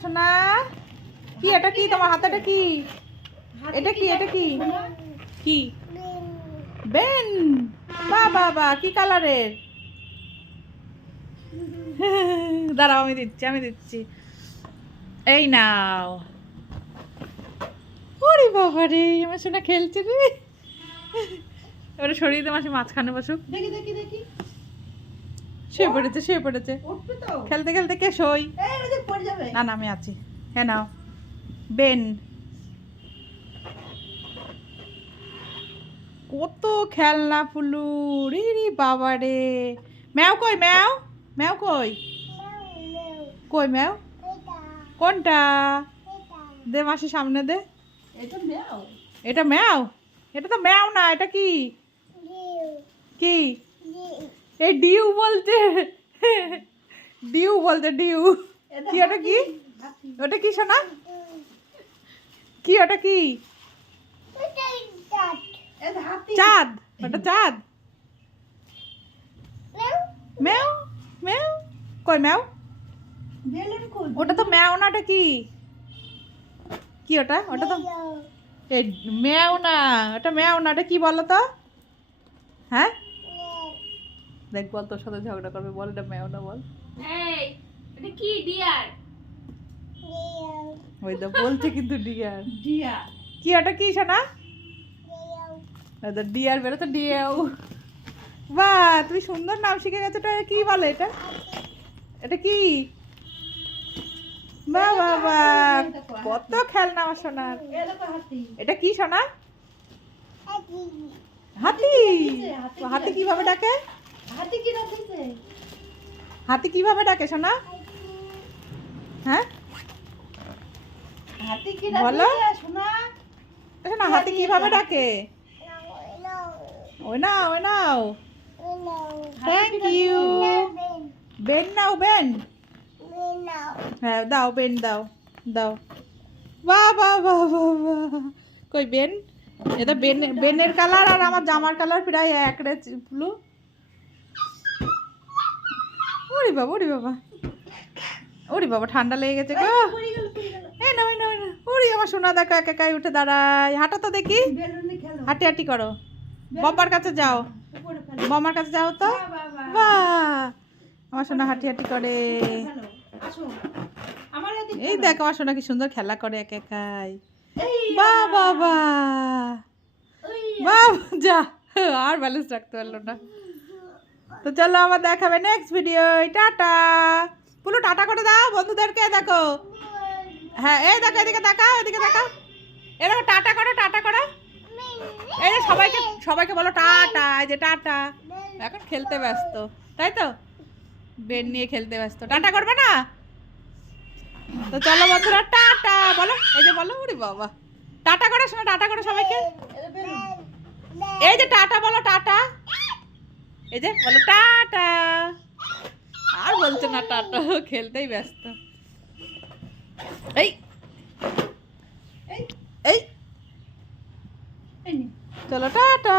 সোনা, কি এটা কি? তোমার হাতে এটা কি? এটা কি এটা কি? কি? বেন। বা বা বা, কি কালারের? দাঁড়াও, আমি দিচ্ছি আমি দিচ্ছি। এই নাও। ওরে বাবা রে, আমার সোনা খেলছে রে। ওটা সরিয়ে দে মাঝখানে বসুক। দেখি দেখি দেখি। শুয়ে পড়েছে শুয়ে পড়েছে। খেলতে খেলতে কে সই না না আমি আছি। হ্যাঁ নাও। বেন। কত খেলনা ফুলু রে রে বাবা রে। ম্যাও কই ম্যাও? ম্যাও কই? কই ম্যাও? কোনটা? দে মাসি সামনে দে। এটা ম্যাও। এটা তো ম্যাও না এটা কি? কি? এই ডিউ বলতে ডিউ বলতে ডিউ। কি ওটা কি? ওটা কি শোনা কি ওটা কি? চাঁদ। ওটা চাঁদ। ম্যাও। ম্যাও কই ম্যাও? ওটা তো ম্যাও না ওটা কি? কি ওটা? ওটা তো এই ম্যাও না ওটা ম্যাও না ওটা কি বলো তো হ্যাঁ? দেখ বল তোর সাথে ঝগড়া করবে বল এটা ম্যাও না বল। এই এটা কি ডিয়ার? ওই তো বলছে কিন্তু ডিয়ার। ডিয়া কি ওটা কি শোনা ওটা ডিয়ার বেরো তো ডিয়াও। বাহ তুমি সুন্দর নাম শিখে গেছো এটা কি বলে এটা? এটা কি? বাহ বাহ বাহ। কত খেলনা আমার সোনার। এটা কি সোনা? হাতি। হাতি। কীভাবে ডাকে? হাতি কি রাখছে হাতি কীভাবে ডাকে সোনা? হ্যাঁ? হাতি কি বলো। রাখছে শোনা শোনা হাতি কীভাবে ডাকে? ওই নাও ওই নাও। থ্যাংক ইউ বেন নাও বেন। হ্যাঁ দাও বেন দাও দাও। বাহ বাহ বাহ বাহ বাহ। কই বেন? এটা বেন বেনের কালার আর আমার জামার কালার প্রায় এক রে ব্লু। ওরে বাবা ওরে বাবা। ওরে বাবা ঠান্ডা লেগে গেছে গো। পড়ে না না না ওরে আমার সোনা দেখো একা একাই উঠে দাঁড়ায়। হাঁটো তো দেখি। হাঁটি হাঁটি করো। বম্বার কাছে যাও। বম্বার কাছে যাও তো। বাহ আমার সোনা হাঁটি হাঁটি করে। এই দেখ আমার সোনা কি সুন্দর খেলা করে একা একাই। বাহ বাবা ওই যা। আর ব্যালেন্স রাখতে পারল না। তো চলো আবার দেখাবে নেক্সট ভিডিও টাটা। পুরো টাটা করে দাও, বন্ধুদেরকে, দেখো। হ্যাঁ এই দেখো, এদিকে তাকাও এদিকে তাকাও এ দেখো, টাটা করো টাটা করো। এই যে সবাইকে সবাইকে বলো টাটা, এই যে টাটা। এখন খেলতে ব্যস্ত, তাই তো? বেড নিয়ে খেলতে ব্যস্ত। টাটা করবে না? তো চলো বন্ধুরা, টাটা। বলো, এই যে বলো, ওরে বাবা। টাটা করো, শোনো, টাটা করো সবাইকে। এই যে টাটা, বলো, টাটা। এই যে বলো টাটা। আর বলছে না টাটা। খেলতেই ব্যস্ত। এই এই চলো টাটা।